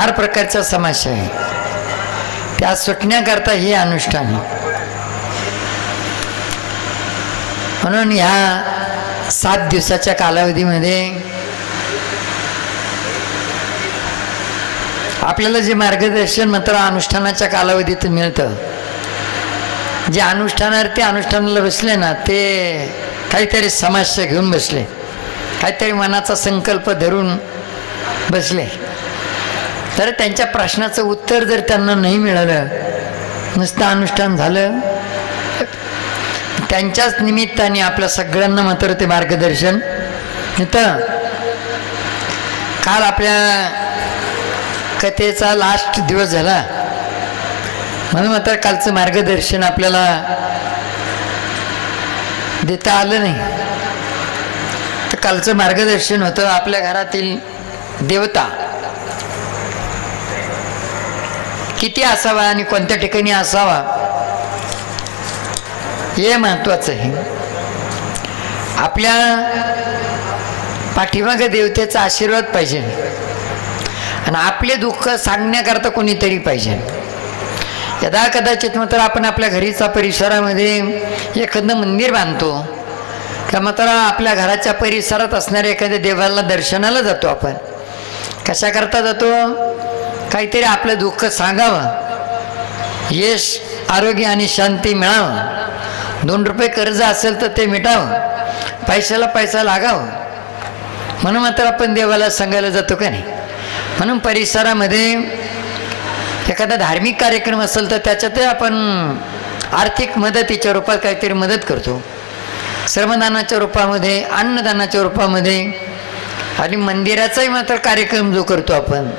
फार प्रकारच्या समस्या आहे, त्या सुटण्याकरता हे अनुष्ठान आहे. म्हणून ह्या 7 दिवसाच्या कालावधीमध्ये आपल्याला जे मार्गदर्शन मात्र अनुष्ठानाच्या कालावधीत मिळतं. जे अनुष्ठानार्थी अनुष्ठानाला बसले ना, ते काहीतरी समस्या घेऊन बसले, काहीतरी मनाचा संकल्प धरून बसले, तर त्यांच्या प्रश्नाचं उत्तर जर त्यांना नाही मिळालं, नुसतं अनुष्ठान झालं, त्यांच्याच निमित्ताने आपल्या सगळ्यांना मात्र ते मार्गदर्शन मिळतं. काल आपल्या कथेचा लास्ट दिवस झाला, म्हणून मात्र कालचं मार्गदर्शन आपल्याला देता आलं नाही. तर कालचं मार्गदर्शन होतं आपल्या घरातील देवता किती असावा आणि कोणत्या ठिकाणी असावा हे महत्वाचं आहे. आपल्या पाठीमागे देवतेचा आशीर्वाद पाहिजे आणि आपले दुःख सांगण्याकरता कोणीतरी पाहिजे. यदा कदाचित मात्र आपण आपल्या घरीचा परिसरामध्ये एखादं मंदिर बांधतो किंवा मात्र आपल्या घराच्या परिसरात असणाऱ्या एखाद्या देवाला दर्शनाला जातो. आपण कशाकरता जातो? काहीतरी आपलं दुःख सांगावं, यश आरोग्य आणि शांती मिळावं, 2 रुपये कर्ज असेल तर ते मिटावं, पैशाला पैसा लागावं, म्हणून मात्र आपण देवाला सांगायला जातो का नाही. म्हणून परिसरामध्ये एखादा धार्मिक कार्यक्रम असेल तर त्याच्यात आपण आर्थिक मदतीच्या रूपात काहीतरी मदत करतो, श्रमदानाच्या रूपामध्ये, अन्नदानाच्या रूपामध्ये. आणि मंदिराचाही मात्र कार्यक्रम जो करतो आपण,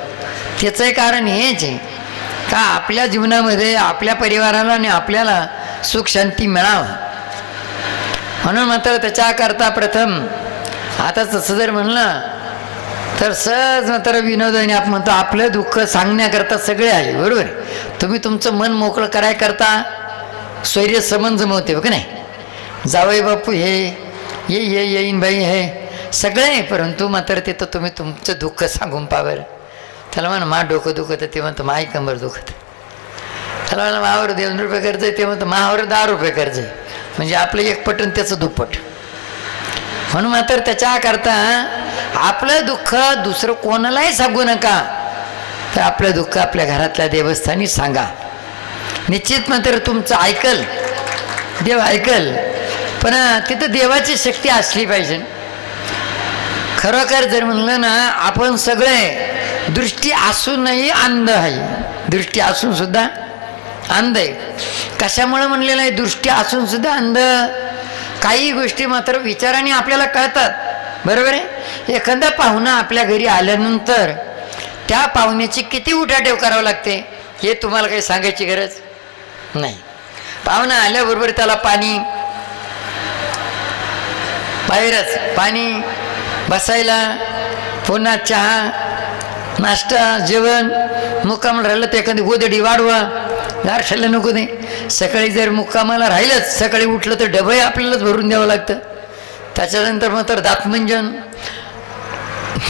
त्याचंही कारण हेच आहे का आपल्या जीवनामध्ये आपल्या परिवाराला आणि आपल्याला सुख शांती मिळावं. म्हणून मात्र त्याच्याकरता प्रथम आता तसं जर म्हणलं तर सहज मात्र विनोदाने आपण म्हणतो आपलं दुःख सांगण्याकरता सगळे आहे. बरोबर, तुम्ही तुमचं मन मोकळं करायकरता स्वैर्य संबंध जमवते बघ नाही. जावई बापू हे येईन बाई हे सगळे आहे, परंतु मात्र तिथं तुम्ही तुमचं दुःख सांगून पावर. त्याला म्हणा मा डोकं दुखत, ते म्हणतं माई कंबर दुखत. त्याला म्हणा मावर 2 रुपये कर्ज आहे, ते म्हणतं मावर 10 रुपये कर्ज आहे. म्हणजे आपलं 1 पट आणि त्याचं 2 पट. म्हणून मात्र त्याच्याकरता आपलं दुःख दुसरं कोणालाही सांगू नका, तर आपलं दुःख आपल्या घरातल्या देवस्थानी सांगा. निश्चित मात्र तुमचं ऐकल, देव ऐकल. पण तिथं देवाची शक्ती असली पाहिजे. खरोखर जर म्हणलं ना, आपण सगळे दृष्टी असूनही अंध आहे, दृष्टी असून सुद्धा अंध आहे. कशामुळे म्हणलेलं आहे दृष्टी असून सुद्धा अंध? काही गोष्टी मात्र विचाराने आपल्याला कळतात. बरोबर आहे. एखादा पाहुणा आपल्या घरी आल्यानंतर त्या पाहुण्याची किती उठाठेव करावं लागते हे तुम्हाला काही सांगायची गरज नाही. पाहुणा आल्याबरोबर त्याला पाणी, बाहेरच पाणी, बसायला, पुन्हा चहा, नाश्ता, जेवण, मुक्काम राहिलं तर एखादी गोदडी वाढवा, गारशाला नको दे. सकाळी जर मुक्कामाला राहिलंच, सकाळी उठलं तर डबे आपल्यालाच भरून द्यावं लागतं. त्याच्यानंतर मात्र दातमंजन,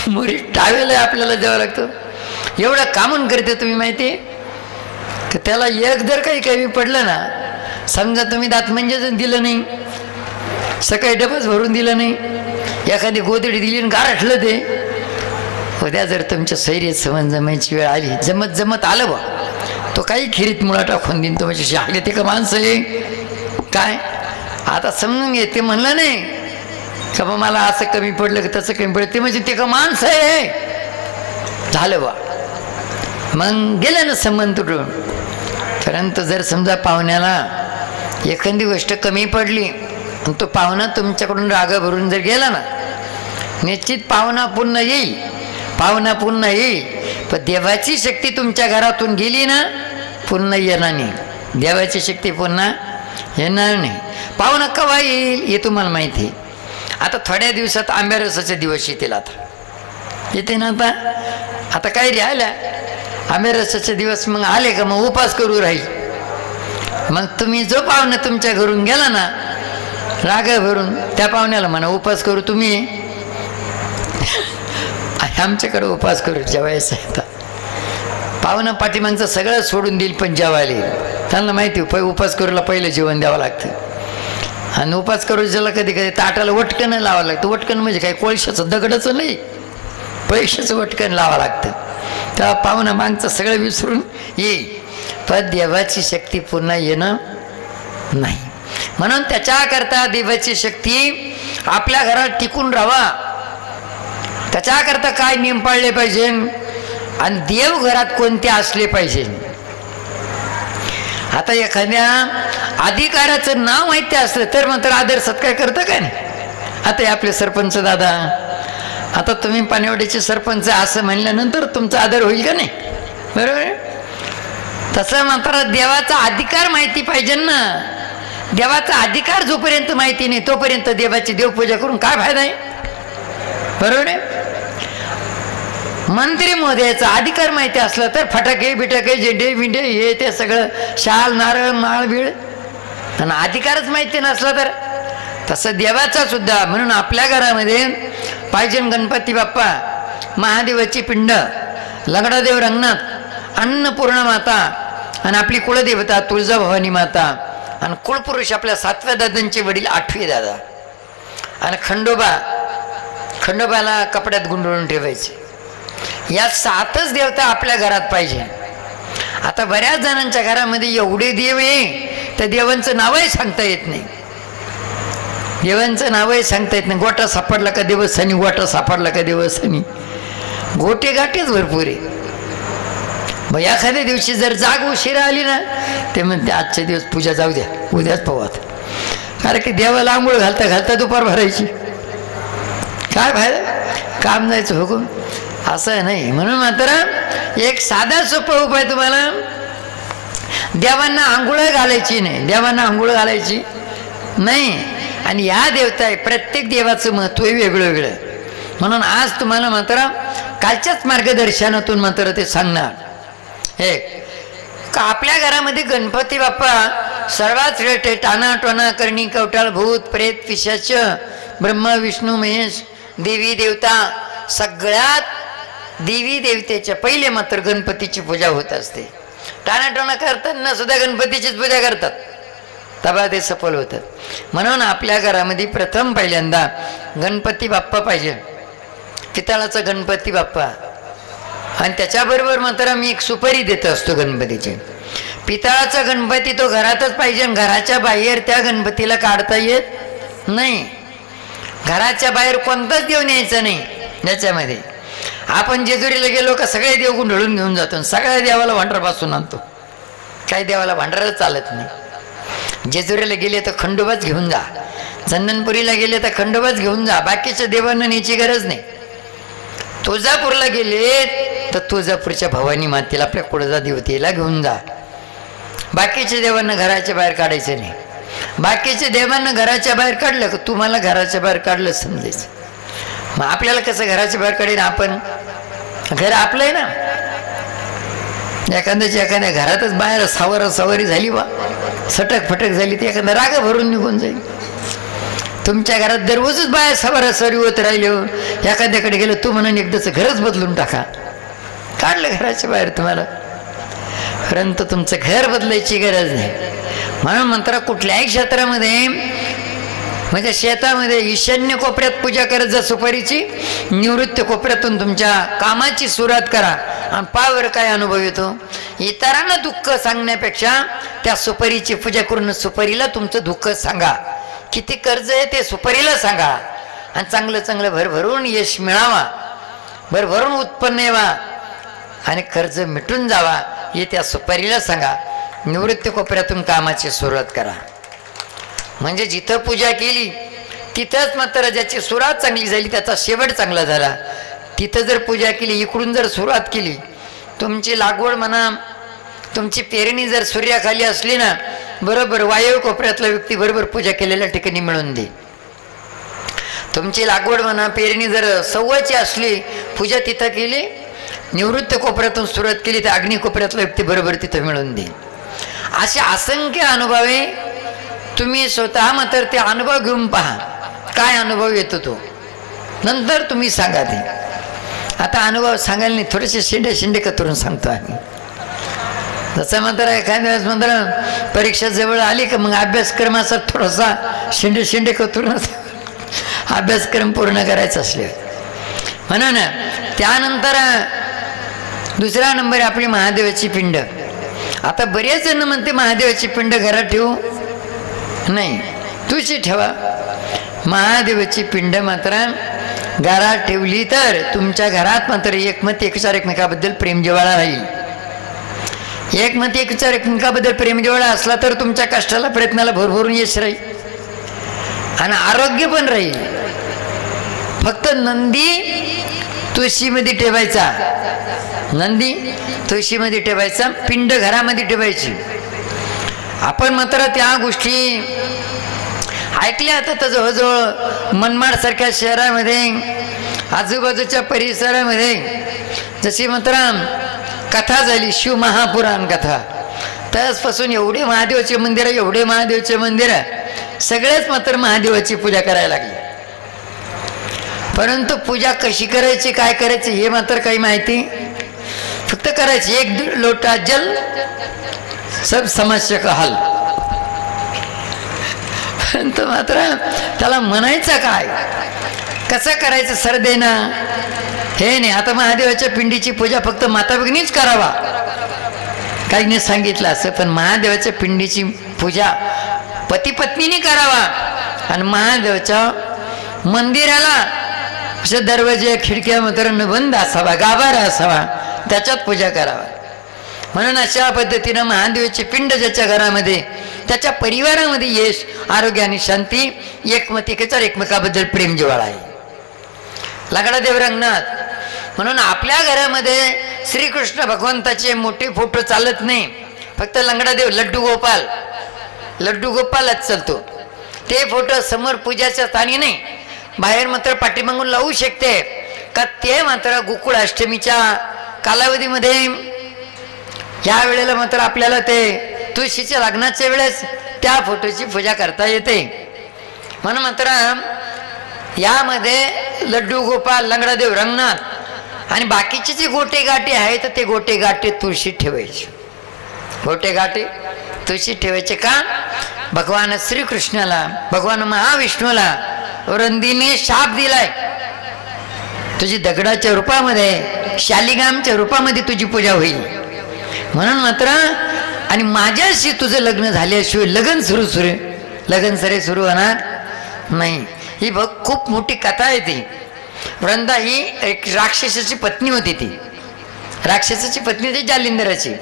मुरी टावेल आपल्याला द्यावं लागतं. एवढं कामून करते तुम्ही माहिती आहे की त्याला एक जर काही कमी पडलं ना, समजा तुम्ही दातमंजन दिलं नाही, सकाळी डबच भरून दिलं नाही, एखादी गोदडी दिली आणि गारठलं ते, उद्या जर तुमच्या सैर्य संबंध जमायची वेळ आली, जमत आलं बा, तो काही खिरीत मुळा टाकून देईन. तो म्हणजे आले ते का माणसं आहे काय? आता समजून घे, ते म्हणलं नाही का बा मला असं कमी पडलं की तसं कमी पडलं, ते म्हणजे ते का माणसं आहे झालं बा, मग गेलं ना संबंध तुटून. परंतु जर समजा पाहुण्याला एखादी गोष्ट कमी पडली आणि तो पाहुणा तुमच्याकडून राग भरून जर गेला ना, निश्चित पाहुणा पुन्हा येईल, पाहुणा पुन्हा येईल. पण देवाची शक्ती तुमच्या घरातून गेली ना, पुन्हा येणार नाही. देवाची शक्ती पुन्हा येणार नाही. पाहुणा केव्हा येईल हे तुम्हाला माहिती आहे. आता थोड्या दिवसात आंब्यारसाचे दिवस येतील. आता येते ना, आता काय राहिल्या आंब्यारसाचे दिवस. मग आले का मग उपास करू राहील. मग तुम्ही जो पाहुणा तुमच्या घरून गेला ना राग भरून, त्या पाहुण्याला म्हणा उपास करू, तुम्ही आमच्याकडे उपास करू जेवायचं. पाहुणं पाठीमागचं सगळं सोडून देईल पण जेवायला येईल. त्यांना माहिती उपास करूला पहिलं जेवण द्यावं लागतं आणि उपास करू ज्याला कधी कधी ताटाला वटकन लावावं लागतं. वटकन म्हणजे काय कोळशाचं दगडाचं नाही, पैशाचं वटकन लावावं लागतं. तेव्हा पाहुणं मागचं सगळं विसरून येईल. पण देवाची शक्ती पुन्हा येणं नाही. म्हणून त्याच्याकरता देवाची शक्ती आपल्या घरात टिकून राहावा, त्याच्याकरता काय नियम पाळले पाहिजे आणि देव घरात कोणते असले पाहिजे. आता एखाद्या अधिकाराचं नाव माहिती असलं तर मात्र आदर सत्कार करतं का नाही. आता आपले सरपंच दादा, आता तुम्ही पाणीवाडीचे सरपंच असं म्हणल्यानंतर तुमचा आदर होईल का नाही, बरोबर. तसं मात्र देवाचा अधिकार माहिती पाहिजे ना. देवाचा अधिकार जोपर्यंत माहिती नाही तोपर्यंत देवाची देवपूजा करून काय फायदा आहे, बरोबर आहे. मंत्री महोदयाचा अधिकार माहिती असला तर फटाके बिटाके झेंडे बिंडे हे ते सगळं शाल नारळ माळ बीळ, आणि अधिकारच माहिती नसला तर तसं देवाचा सुद्धा. म्हणून आपल्या घरामध्ये पाहिजे गणपती बाप्पा, महादेवाची पिंड, लंगडादेव रंगनाथ, अन्नपूर्णा माता आणि आपली कुलदेवता तुळजाभवानी माता आणि कुळपुरुष आपल्या 7व्या दादांचे वडील 8वे दादा आणि खंडोबाला कपड्यात गुंडळून ठेवायचे. या 7च देवता आपल्या घरात पाहिजे. आता बऱ्याच जणांच्या घरामध्ये एवढे देव आहे त्या देवांचं नावही सांगता येत नाही. देवांचं नावही सांगता येत नाही. गोटा सापडला का देवस्थानी, गोटा सापडला का देवस्थानी, गोटे गाठेच भरपूर आहे. मग एखाद्या दिवशी जर जाग उशिरा आली ना ते म्हणते आजच्या दिवस पूजा जाऊ द्या, उद्याच पाहू. कारण की देवाला आंघोळ घालता घालता दुपार भरायची, काय फायदा, काम जायचं हुकूम असं नाही. म्हणून मात्र एक साधा सोपा उपाय तुम्हाला, देवांना आंघोळ घालायची नाही, देवांना आंघोळ घालायची नाही. आणि ह्या देवता आहे, प्रत्येक देवाचं महत्त्व वेगळं वेगळं. म्हणून आज तुम्हाला मात्र कालच्याच मार्गदर्शनातून मात्र ते सांगणार. एक का आपल्या घरामध्ये गणपती बाप्पा सर्वात श्रेष्ठ आहे. टाना टोना करणी कवटाळ भूत प्रेत पिशाच ब्रह्मा विष्णू महेश देवी देवता, सगळ्यात देवी देवतेच्या पहिले मात्र गणपतीची पूजा होत असते. टाणाटोणा करताना सुद्धा गणपतीचीच पूजा करतात, तेव्हा ते सफल होतं. म्हणून आपल्या घरामध्ये प्रथम पहिल्यांदा गणपती बाप्पा पाहिजे, पितळाचा गणपती बाप्पा. आणि त्याच्याबरोबर मात्र मी एक सुपारी देत असतो गणपतीची. पितळाचा गणपती तो घरातच पाहिजे, घराच्या बाहेर त्या गणपतीला काढता येत नाही. घराच्या बाहेर कोणताच देव न्यायचा नाही. याच्यामध्ये आपण जेजुरीला गेलो का सगळे देव गुंढळून घेऊन जातो, सगळ्या देवाला भांडारापासून आणतो. काही देवाला भांडारच चालत नाही. जेजुरीला गेले तर खंडोबाच घेऊन जा, चंदनपुरीला गेले तर खंडोबाच घेऊन जा, बाकीच्या देवांना न्यायची गरज नाही. तुळजापूरला गेले तर तुळजापूरच्या भवानी मातेला आपल्या कुळजा देवतेला घेऊन जा. बाकीच्या देवांना घराच्या बाहेर काढायचं नाही. बाकीच्या देवांना घराच्या बाहेर काढलं का तुम्हाला घराच्या बाहेर काढलं समजायचं. मग आपल्याला कसं घराच्या बाहेर काढेन, आपण घर आपलं आहे ना. एखाद्या घरातच बाहेर सवारी झाली बा, सटक फटक झाली ती एखादा राग भरून निघून जाईल. तुमच्या घरात दररोजच बाहेर सवारी होत राहिले, एखाद्याकडे गेलं तू म्हणून एकदाच घरच बदलून टाका, काढलं घराच्या बाहेर तुम्हाला, परंतु तुमचं घर बदलायची गरज नाही. म्हणून मंत्र कुठल्याही क्षेत्रामध्ये म्हणजे शेतामध्ये ईशान्य कोपऱ्यात पूजा करत जा सुपारीची, निवृत्त कोपऱ्यातून तुमच्या कामाची सुरुवात करा आणि पावर काय अनुभव येतो. इतरांना दुःख सांगण्यापेक्षा त्या सुपारीची पूजा करून सुपारीला तुमचं दुःख सांगा. किती कर्ज आहे ते सुपारीला सांगा आणि चांगलं चांगलं भरभरून यश मिळावा, भरभरून उत्पन्न यावा आणि कर्ज मिटून जावा हे त्या सुपारीला सांगा. निवृत्त कोपऱ्यातून कामाची सुरुवात करा. म्हणजे जिथं पूजा केली तिथंच मात्र ज्याची सुरुवात चांगली झाली त्याचा शेवट चांगला झाला. तिथं जर पूजा केली, इकडून जर सुरुवात केली, तुमची लागवड म्हणा, तुमची पेरणी जर सूर्याखाली असली ना, बरोबर वायव्य कोपऱ्यातला व्यक्ती बरोबर पूजा केलेल्या ठिकाणी मिळून दे. तुमची लागवड म्हणा, पेरणी जर सव्वाची असली, पूजा तिथं केली, निवृत्त कोपऱ्यातून सुरुवात केली तर अग्नी कोपऱ्यातला व्यक्ती बरोबर तिथं मिळून दे. असे असंख्य अनुभव आहे. तुम्ही स्वतः मात्र ते अनुभव घेऊन पहा, काय अनुभव येतो तो नंतर तुम्ही सांगा ते. आता अनुभव सांगायला नाही, थोडेसे शेंडे कतरून सांगतो आम्ही. जसं मात्र एखाद्या वेळेस मात्र परीक्षा जवळ आली का मग अभ्यासक्रमाचा थोडासा शेंडे कतरून अभ्यासक्रम पूर्ण करायचा असले म्हणून त्यानंतर दुसरा नंबर आपली महादेवाची पिंड. आता बरेच जण म्हणते महादेवाची पिंड घरात ठेवू नाही, तुझी ठेवा. महादेवाची पिंड मात्र घरात ठेवली तर तुमच्या घरात मात्र एकमत एकमेकाबद्दल प्रेम जिव्हाळा राहील. एकमत एकमेकाबद्दल प्रेम जिव्हाळा असला तर तुमच्या कष्टाला प्रयत्नाला भरभरून यश राहील आणि आरोग्य पण राहील. फक्त नंदी तुळशीमध्ये ठेवायचा, नंदी तुळशीमध्ये ठेवायचा, पिंड घरामध्ये ठेवायची. आपण मात्र त्या गोष्टी ऐकल्या. आता जवळजवळ मनमाड सारख्या शहरामध्ये आजूबाजूच्या परिसरामध्ये जशी मात्र कथा झाली, शिव महापुराण कथा, त्याचपासून एवढे महादेवाचे मंदिर, एवढे महादेवाचे मंदिर, सगळेच मात्र महादेवाची पूजा करायला लागली. परंतु पूजा कशी करायची, काय करायची हे मात्र काही माहिती, फक्त करायची. एक लोटा जल सब समस्या का हल. परंतु मात्र त्याला म्हणायचं काय, कसं करायचं सरदेना हे नाही. आता महादेवाच्या पिंडीची पूजा फक्त माता भगिनीच करावा काही नाही सांगितलं असं, पण महादेवाच्या पिंडीची पूजा पती पत्नीने करावा. आणि महादेवाच्या मंदिराला असे दरवाजे खिडक्या मात्र बंद असावा, गाभारा असावा, त्याच्यात पूजा करावा. म्हणून अशा पद्धतीनं महादेवाची पिंड ज्याच्या घरामध्ये, त्याच्या परिवारामध्ये यश, आरोग्य आणि शांती, एकमतिकेचा एकमेकाबद्दल प्रेम जिव्हाळा आहे. लंगडादेव रंगनाथ. म्हणून आपल्या घरामध्ये श्रीकृष्ण भगवंताचे मोठे फोटो चालत नाही, फक्त लंगडादेव लड्डू गोपालच चालतो. ते फोटो समोर पूजाच्या स्थानी नाही, बाहेर मात्र पाठीमागून लावू शकते का. ते मात्र गोकुळ अष्टमीच्या कालावधीमध्ये या वेळेला मात्र आपल्याला ते तुळशीच्या लग्नाच्या वेळेस त्या फोटोची पूजा करता येते. म्हणून मात्र यामध्ये लड्डू गोपाल, लंगडादेव रंगनाथ आणि बाकीचे जे गोटे गाठी आहेत ते गोटे गाठी तुळशी ठेवायचे. गोटे गाठी तुळशी ठेवायचे का, भगवान श्रीकृष्णाला, भगवान महाविष्णूला रंदीने शाप दिलाय, तुझी दगडाच्या रूपामध्ये, शालिग्रामच्या रूपामध्ये तुझी पूजा होईल म्हणून मात्र. आणि माझ्याशी तुझं लग्न झाल्याशिवाय लगन सुरू होणार नाही. ही बघ खूप मोठी कथा आहे ती. वृंदा ही एक राक्षसाची पत्नी होती. ती राक्षसाची पत्नी होती जालिंदराची.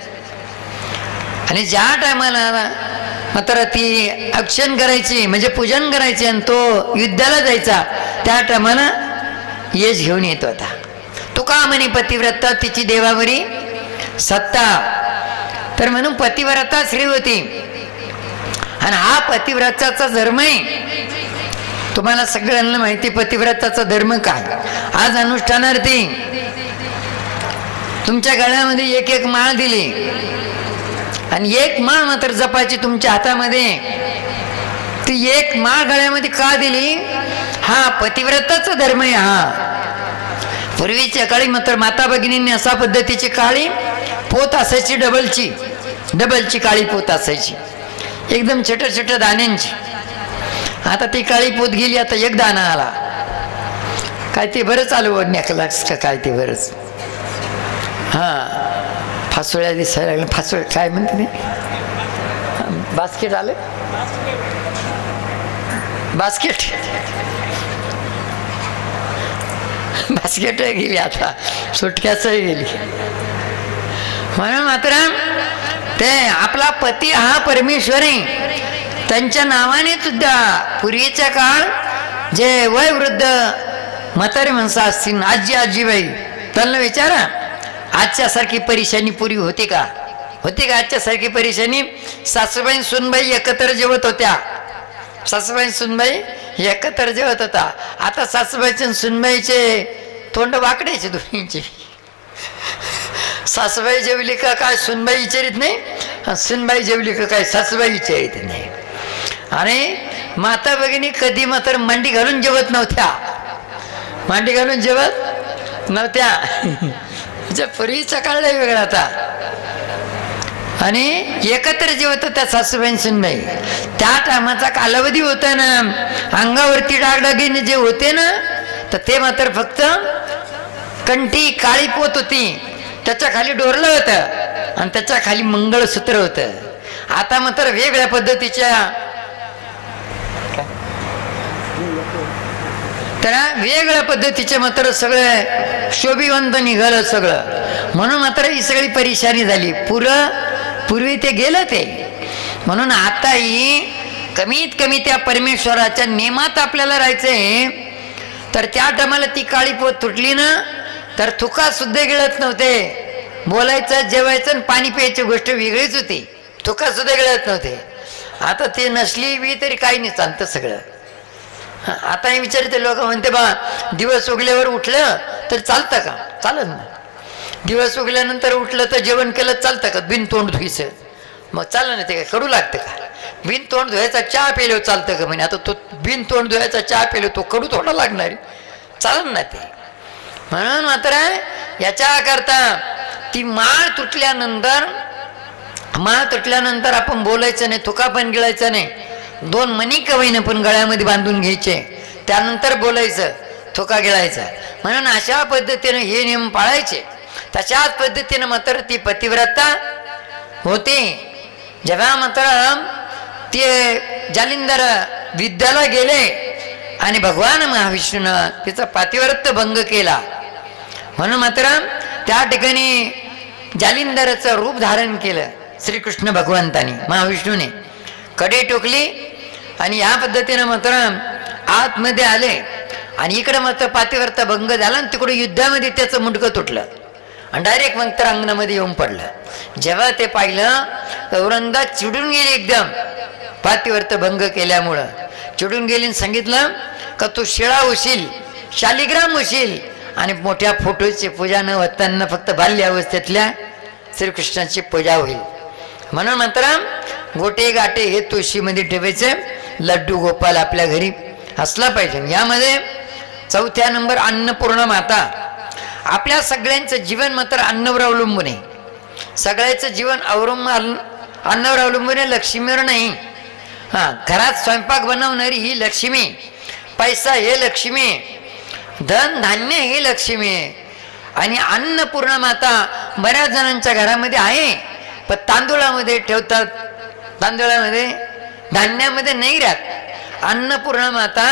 आणि ज्या टायमाला मात्र ती अक्षण करायची म्हणजे पूजन करायचे आणि तो युद्धाला जायचा, त्या टायमाला यश घेऊन येत होता. तुका म्हणे पतिव्रता तिची देवावरी सत्ता. तर म्हणून पतिव्रता स्त्री होती आणि हा पतिव्रताचा धर्म आहे. तुम्हाला सगळ्यांना माहिती पतिव्रताचा धर्म काय. आज अनुष्ठानार्थी तुमच्या गळ्यामध्ये एक एक माळ दिली आणि एक माळ मात्र जपायची तुमच्या हातामध्ये. ती एक माळ गळ्यामध्ये का दिली, हा पतिव्रताचा धर्म आहे. हा पूर्वीच्या काळी मात्र माता भगिनींनी अशा पद्धतीची काळी पोत असायची, डबलची काळी पोत असायची, एकदम छोट्या छोट्या दाण्यांची. आता ती काळी पोत गेली, आता एक दाणा आला. काय ते बरंच आलो नेकलास का काय ते बरंच. हा फासोळ्या दिसायला लागल्या. फासोळ काय म्हणते ते, बास्केट आलं, बास्केट गेली, आता सुटक्याचही गेली. म्हणून मात्र ते आपला पती हा परमेश्वर आहे. त्यांच्या नावाने सुद्धा पूर्वीच्या काळ जे वयवृद्ध म्हातारे माणसं असतील, आजीबाई, त्यांना विचारा आजच्यासारखी परेशानी पूर्वी होती का आजच्यासारखी परेशानी. सासूबाई सुनबाई एकत्र जेवत होत्या, सासूबाई सुनबाई एकत्र जेवत होता. आता सासूबाईचे आणि सुनबाईचे तोंड वाकडायचे दोन्हीचे. सासूबाई जेवली का काय सुनबाई विचारित नाही, सुनबाई जेवली का काय सासूबाई विचारित नाही. आणि माता भगिनी कधी मात्र मांडी घालून जेवत नव्हत्या, मांडी घालून जेवत नव्हत्या. पूर्वीचा काळ वेगळा होता. आणि एकत्र जे होतं त्या सासूबाईंसून नाही, त्या टायमाचा कालावधी होता ना, अंगावरती डागडागिने जे होते ना, तर ते मात्र फक्त कंठी काळी पोत होती, त्याच्या खाली डोरलं होतं आणि त्याच्या खाली मंगळसूत्र होतं. आता मात्र वेगळ्या पद्धतीच्या, तर वेगळ्या पद्धतीचे मात्र सगळं शोभिवंत निघालं सगळं. म्हणून मात्र ही सगळी परेशानी झाली. पूर्वी ते गेलं ते. म्हणून आताही कमीत कमी त्या परमेश्वराच्या नियमात आपल्याला राहायचंय. तर त्या टायमाला ती काळी पोत तुटली ना, तर थुका सुद्धा गिळत नव्हते. बोलायचं, जेवायचं आणि पाणी प्यायची गोष्ट वेगळीच होती. थुका सुद्धा गिळत नव्हते. आता ते नसली बी तरी काही नाही, चालतं सगळं. आता हे विचारते लोक, म्हणते बा दिवस उगल्यावर उठलं तर चालतं का? चालत ना. दिवस उगल्यानंतर उठलं तर जेवण केलं चालतं का? बिन तोंड धुयचं. मग चाललं ना, ते काय कडू लागतं का? बिन तोंड धुवायचा चहा पेलो चालतं का? म्हणे आता तो बिन तोंड धुवायचा चहा पेलो तो कडू थोडा लागणार, चालन ना ते. म्हणून मात्र याच्या करता ती माळ तुटल्यानंतर आपण बोलायचं नाही, थुका पण गिळायचं नाही. 2 मणी कवईनं पण गळ्यामध्ये बांधून घ्यायचे, त्यानंतर बोलायचं, थुका गिळायचा. म्हणून अशा पद्धतीनं हे नियम पाळायचे. तशाच पद्धतीनं मात्र ती पतिव्रता होती. जेव्हा मात्र ते जालिंदर विद्याला गेले आणि भगवान महाविष्णूनं तिचा पातिव्रत्य भंग केला, म्हणून मात्र त्या ठिकाणी जालिंदराचं रूप धारण केलं श्रीकृष्ण भगवंतानी, महाविष्णूने कडे टोकली आणि या पद्धतीनं मात्र आतमध्ये आले. आणि इकडे मात्र पातिव्रत्य भंग झाला आणि तिकडे युद्धामध्ये त्याचं मुंडकं तुटलं आणि डायरेक्ट मंत्र अंगणामध्ये येऊन पडलं. जेव्हा ते पाहिलं तर औरंदा चिडून गेली, एकदम पातिव्रत्य भंग केल्यामुळं चिडून गेली आणि सांगितलं का तू शिळा होशील, शालिग्राम होशील आणि मोठ्या फोटोची पूजा न होताना फक्त बाल्य अवस्थेतल्या श्रीकृष्णाची पूजा होईल. म्हणून मात्र गोटे गाटे हे तुळशीमध्ये ठेवायचे. लड्डू गोपाल आपल्या घरी असला पाहिजे. यामध्ये 4थ्या नंबर अन्नपूर्णा माता. आपल्या सगळ्यांचं जीवन मात्र अन्नावर अवलंबून आहे. सगळ्याचं जीवन अन्नावर अवलंबून आहे, लक्ष्मीवर नाही. घरात स्वयंपाक बनवणारी ही लक्ष्मी, पैसा हे लक्ष्मी, धन धान्य ही लक्ष्मी आहे. आणि अन्नपूर्णा माता बऱ्याच जणांच्या घरामध्ये आहे, पण तांदूळामध्ये ठेवतात, तांदूळामध्ये धान्यामध्ये नाही राहत. अन्नपूर्णा माता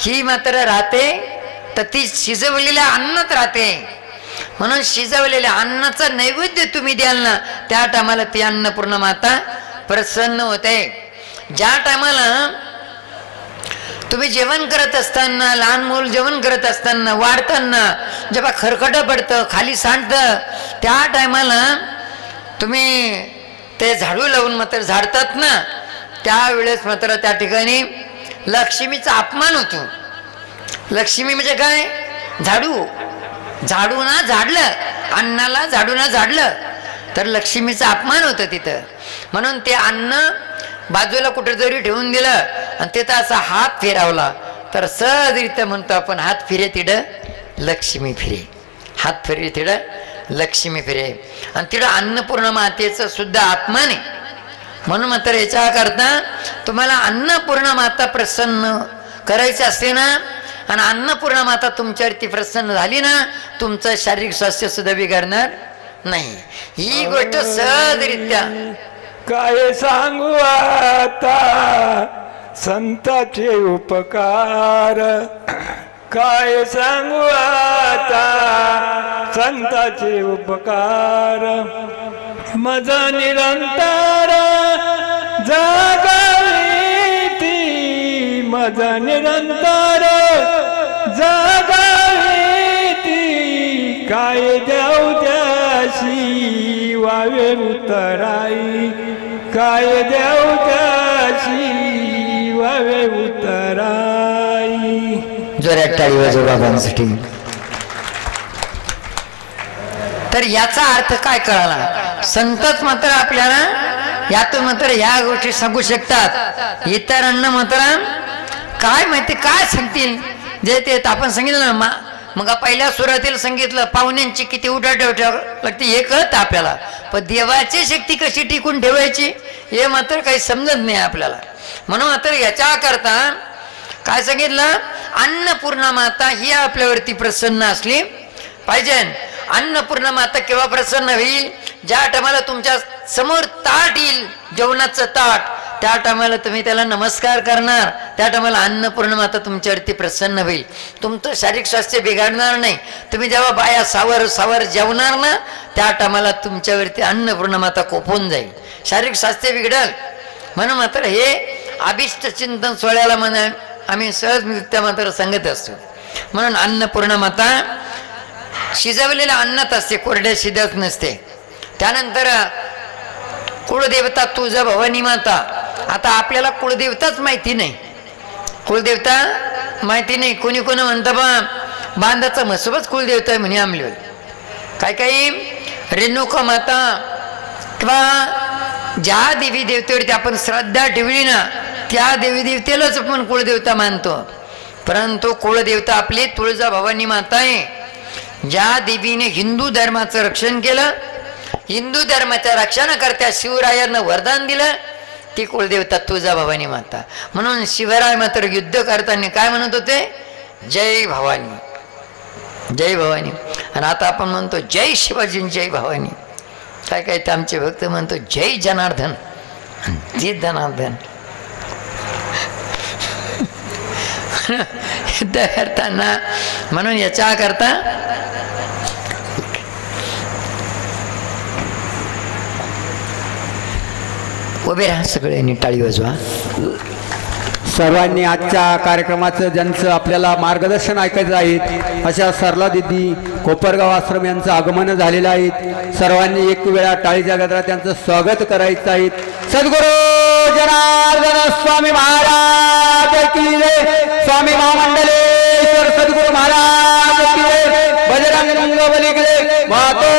ही मात्र राहते तर ती शिजवलेल्या अन्नात राहते. म्हणून शिजवलेल्या अन्नाचं नैवेद्य तुम्ही द्याल ना, त्या टायमाला ती अन्नपूर्णा माता प्रसन्न होते. ज्या टायमाला तुम्ही जेवण करत असताना, लहान मूल जेवण करत असताना, वाढताना जेव्हा खरखट पडतं, खाली सांडतं, त्या टायमाला तुम्ही ते झाडू लावून मात्र झाडतात ना, त्यावेळेस मात्र त्या ठिकाणी लक्ष्मीचा अपमान होतो. लक्ष्मी म्हणजे काय? झाडू, झाडू ना झाडलं, अन्नाला झाडू ना झाडलं तर लक्ष्मीचा अपमान होतं तिथं. म्हणून ते अन्न बाजूला कुठे जरी ठेवून दिलं आणि तिथं असा हात फिरवला तर सहजरित्या म्हणतो आपण, हात फिरे तिडं लक्ष्मी फिरे, हात फिरे तिडं लक्ष्मी फिरे. आणि तिडं अन्नपूर्णा मातेचं सुद्धा अपमान आहे. म्हणून मात्र याच्याकरता तुम्हाला अन्नपूर्णा माता प्रसन्न करायची असते ना, आणि अन्नपूर्णा माता तुमच्यावरती प्रसन्न झाली ना, तुमचं शारीरिक स्वास्थ्य सुद्धा बिघडणार नाही. ही गोष्ट सहजरित्या काय सांगू आता संताचे उपकार, काय सांगू आता संताचे उपकार. माझा निरंतर जगावी ती, माझा निरंतर जगावी ती. काय द्याव त्याशी वावे उतराई, काय द्याव त्याशी वावे उतराई. जोरात टाळी वाजवा बाबांसाठी. तर याचा अर्थ काय कळाला? संतच मात्र आपल्याला यातून मात्र ह्या गोष्टी सांगू शकतात. इतरांना मात्र काय माहिती, काय सांगतील जे ते आपण सांगितलं ना, मग पहिल्या सुरातील सांगितलं पाहुण्यांची किती उठाठेव लागते हे कळतं आपल्याला, पण देवाची शक्ती कशी टिकून ठेवायची हे मात्र काही समजत नाही आपल्याला. म्हणून मात्र याच्या करता काय सांगितलं, अन्नपूर्णा माता ही आपल्यावरती प्रसन्न असली पाहिजे. अन्नपूर्णा माता केव्हा प्रसन्न होईल, ज्या टायमाला तुमच्या समोर ताट येईल जेवणाचं ताट, त्या टायमाला तुम्ही त्याला नमस्कार करणार, त्या टायमाला अन्नपूर्ण माता तुमच्यावरती प्रसन्न होईल. तुमचं शारीरिक स्वास्थ्य बिघडणार नाही. तुम्ही जेव्हा बाया सावर सावर जेवणार ना, त्या टायमाला तुमच्यावरती अन्नपूर्ण माता कोपून जाईल, शारीरिक स्वास्थ्य बिघडल. म्हणून मात्र हे अभिष्ट चिंतन सोहळ्याला म्हणा आम्ही सहज नृत्य मात्र सांगत असतो. म्हणून अन्नपूर्ण माता शिजवलेल्या अन्नात असते, कोरड्या शिजत नसते. त्यानंतर कुळदेवता तुळजा भवानी माता. आता आपल्याला कुळदेवताच माहिती नाही, कुळदेवता माहिती नाही. कोणी कोणी म्हणतं बा बांधाचा म्हसोबच कुळदेवता आहे म्हणे आमल्यावर. काही रेणुका माता किंवा ज्या देवी देवतेवरती आपण श्रद्धा ठेवली ना, त्या देवी देवतेलाच आपण कुळदेवता मानतो. परंतु कुळदेवता आपली तुळजा भवानी माता आहे. ज्या देवीने हिंदू धर्माचं रक्षण केलं, हिंदू धर्माच्या रक्षणाकरता शिवरायांना वरदान दिलं, ती कुलदेवता तुळजा भवानी माता. म्हणून शिवराय मात्र युद्ध करताना काय म्हणत होते, जय भवानी जय भवानी. आणि आता आपण म्हणतो जय शिवाजी जय भवानी. काय काय ते आमचे भक्त म्हणतो जय जनार्दन जय जनार्दन. युद्ध करताना म्हणून याच्या करता उभे राहा, सगळ्यांनी टाळी वाजवा. सर्वांनी आजच्या कार्यक्रमाचं ज्यांचं आपल्याला मार्गदर्शन ऐकायचं आहे अशा सरला दिदी कोपरगाव आश्रम यांचं आगमन झालेलं आहे. सर्वांनी एक वेळा टाळीच्या गजरात त्यांचं स्वागत करायचं आहे. सद्गुरू जनार्दन स्वामी महाराज की जय. स्वामी महामंडलेश्वर सद्गुरू महाराज की जय. बजरंग बली की जय. मातो